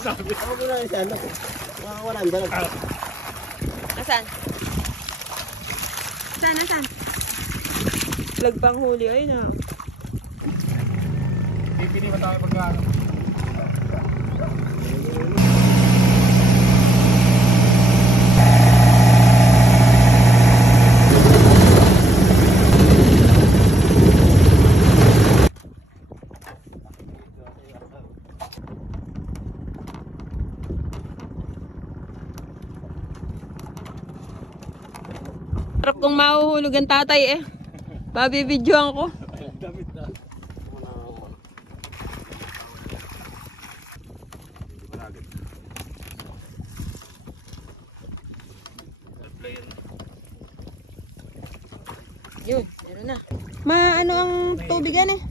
Sabi. Ako muna yung sana. Makakawalan ba lang? Nasaan? Nasaan? Lagpang huli. Ayun na. Pipili ba tayo pagkano? Sarap kong mahuhulog ang tatay eh. Babibidyoan ko. Damit na. Yun, meron na. Ano ang tubig yan eh?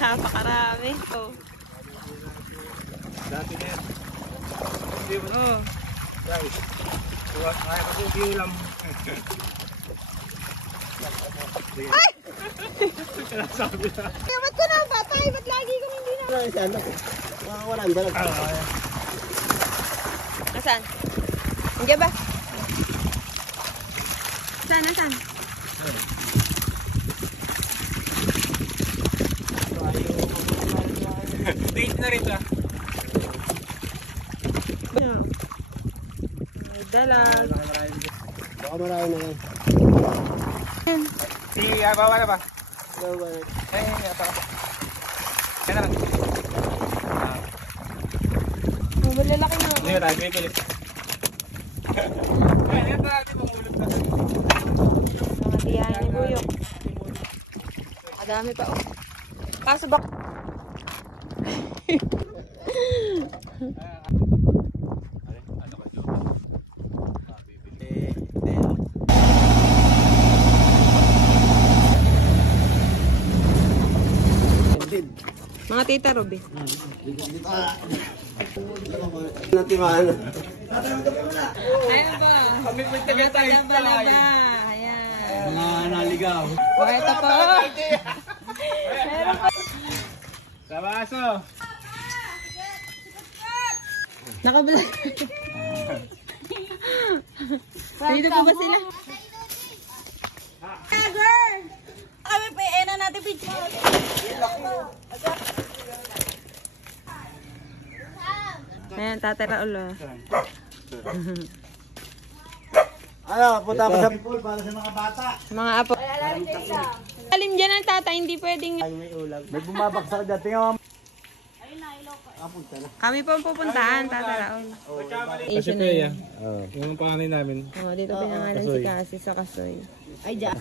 Napakarami. Oh. Dati na yan. Oh. Guys, kaya kasi ulam. Ay! Sabi na. Ba't ko na batay? Ba't lagi ko hindi na? Ako muna yung sana. Makakawalan ba lang? Nasaan? Hindi ba? Nasaan? Date na rin ba? Dalag. Baka marami na yan. Bawa na ba? Bawa na. Ito. Kaya na lang. Malalaki na. Hindi ba tayo kikilit? Ito natin mamulot na. Mga tiyahin ni Buyok. Madami pa oh. Kaso bak... Mga tita Ruby. Natimaan. Ayun ba? Kami magtagatay. Ayan. Mga naligaw. O, ito po. Meron pa. Sa baso. Nakabulag. Dito po ba sila? Girl! Kami pa na natin picture. Ayan, Tatay Raul. Ano, punta ko sa pool para sa mga bata. Mga apo. Alim dyan ang tatay, hindi pwedeng... Ay, may ulam. May bumabaksak dyan. Tingnan mo. Kami po ang pupuntahan, Tatay Raul. Kasi kaya. Yung panganay namin. Oh, dito pinangalan si Cassie sa Kasoy. Ay, dyan.